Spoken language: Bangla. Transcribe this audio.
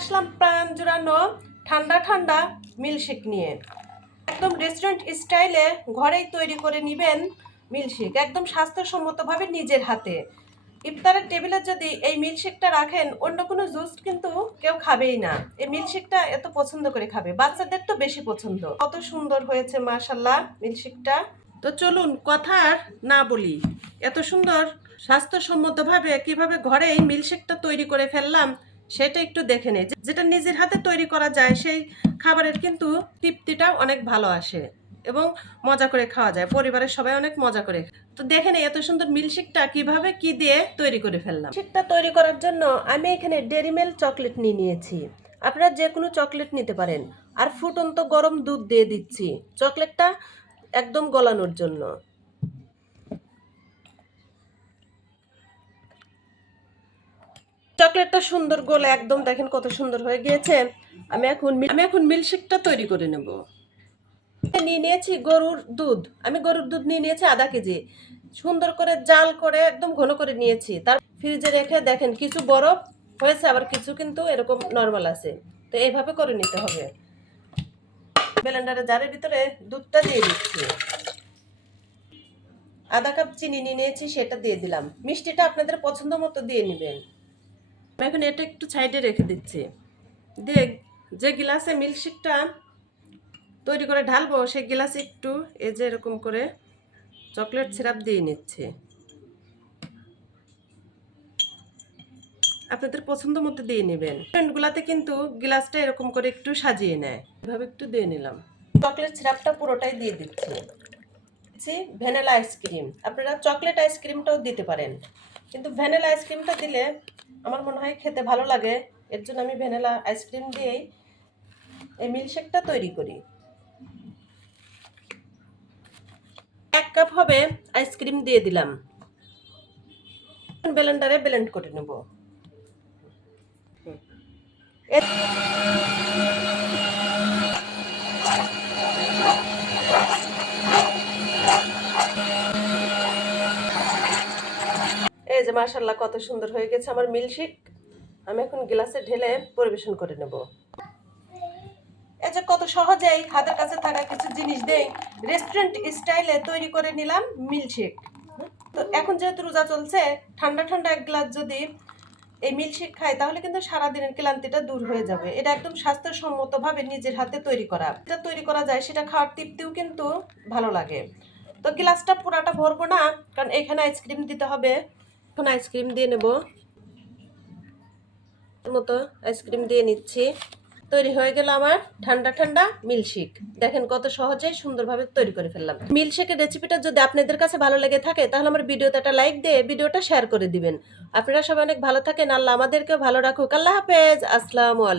আসলাম প্রাণ জুড়ানো ঠান্ডা ঠান্ডা মিল্কশেক নিয়ে। একদম রেস্টুরেন্ট স্টাইলে ঘরেই তৈরি করে নেবেন মিল্কশেক, একদম স্বাস্থ্যসম্মতভাবে নিজের হাতে। ইফতারের টেবিলে যদি এই মিল্কশেকটা রাখেন, অন্য কোনো জুস কিন্তু কেউ খাবেই না। এই মিল্কশেকটা এত পছন্দ করে খাবে, বাচ্চাদের তো বেশি পছন্দ। কত সুন্দর হয়েছে মাশাল্লাহ মিল্কশেকটা। তো চলুন কথা আর না বলি, এত সুন্দর স্বাস্থ্যসম্মতভাবে কীভাবে ঘরে এই মিল্কশেকটা তৈরি করে ফেললাম সেটা একটু দেখে নেই। যেটা নিজের হাতে তৈরি করা যায়, সেই খাবারের কিন্তু তৃপ্তিটা অনেক ভালো আসে এবং মজা করে খাওয়া যায়। পরিবারের সবাই অনেক মজা করে তো দেখে নেই এত সুন্দর মিল্কশেকটা কীভাবে কি দিয়ে তৈরি করে ফেললাম। শেকটা তৈরি করার জন্য আমি এখানে ডেরি মিল্ক চকলেট নিয়ে নিয়েছি। আপনারা যে কোনো চকলেট নিতে পারেন। আর ফুটন্ত গরম দুধ দিয়ে দিচ্ছি। চকলেটটা একদম গলানোর জন্য। চকলেটটা সুন্দর গোলে, একদম দেখেন কত সুন্দর হয়ে গিয়েছে। আমি এখন আমি এখন মিল্কশেকটা তৈরি করে নেব। নিয়ে নিয়েছি গরুর দুধ। আমি গরুর দুধ নিয়ে নিয়েছি আধা কেজি। সুন্দর করে জাল করে একদম ঘন করে নিয়েছি। তার ফ্রিজে রেখে দেখেন কিছু বরফ হয়েছে, আবার কিছু কিন্তু এরকম নর্মাল আছে। তো এইভাবে করে নিতে হবে। ব্লেন্ডারে জারের ভিতরে দুধটা দিয়ে দিচ্ছি। আধা কাপ চিনি নিয়ে নিয়েছি, সেটা দিয়ে দিলাম। মিষ্টিটা আপনাদের পছন্দ মতো দিয়ে নেবেন। এখন এটা একটু সাইডে রেখে দিচ্ছি। দিয়ে যে গ্লাসে মিল্কশেকটা তৈরি করে ঢালবো, সেই গ্লাসে একটু এই যে এরকম করে চকলেট সিরাপ দিয়ে নিচ্ছে। আপনাদের পছন্দ মতো দিয়ে নেবেন। গুলাতে কিন্তু গ্লাসটা এরকম করে একটু সাজিয়ে নেয়। এভাবে একটু দিয়ে নিলাম। চকলেট সিরাপটা পুরোটাই দিয়ে দিচ্ছি। দিচ্ছি ভ্যানিলা আইসক্রিম। আপনারা চকলেট আইসক্রিমটাও দিতে পারেন। কিন্তু ভ্যানিলা আইসক্রিমটা দিলে আমার মনে হয় খেতে ভালো লাগে। এর জন্য আমি ভ্যানিলা আইসক্রিম দিয়েই এই মিল্কশেকটা তৈরি করি। এক কাপ হবে আইসক্রিম দিয়ে দিলাম। ব্লেন্ডারে ব্লেন্ড করে নেব। যে মাশাল্লাহ কত সুন্দর হয়ে গেছে আমার মিল্কশেক, আমি এখন গ্লাসে ঢেলে পরিবেশন করে নেব। যে কত সহজেই হাতের কাছে থাকা কিছু জিনিস দেই রেস্টুরেন্ট স্টাইলে তৈরি করে নিলাম মিল্কশেক। তো এখন যেহেতু রোজা চলছে, ঠান্ডা ঠান্ডা এক গ্লাস যদি এই মিল্কশেক খাই, তাহলে কিন্তু সারাদিনের ক্লান্তিটা দূর হয়ে যাবে। এটা একদম স্বাস্থ্যসম্মতভাবে নিজের হাতে তৈরি করা। এটা তৈরি করা যায়, সেটা খাওয়ার তৃপ্তিও কিন্তু ভালো লাগে। তো গ্লাসটা পুরাটা ভরবো না, কারণ এখানে আইসক্রিম দিতে হবে। এখন আইসক্রিম দিয়ে নেব। মতো আইসক্রিম দিয়ে নিচ্ছি। তৈরি হয়ে গেল আমার ঠান্ডা ঠান্ডা মিল্কশেক। দেখেন কত সহজেই সুন্দরভাবে তৈরি করে ফেললাম। মিল্কশেকের রেসিপিটা যদি আপনাদের কাছে ভালো লেগে থাকে, তাহলে আমার ভিডিওতে একটা লাইক দিয়ে ভিডিওটা শেয়ার করে দিবেন। আপনারা সবাই অনেক ভালো থাকেন। আল্লাহ আমাদেরকেও ভালো রাখুক। আল্লাহ হাফেজ। আসসালামু আলাইকুম।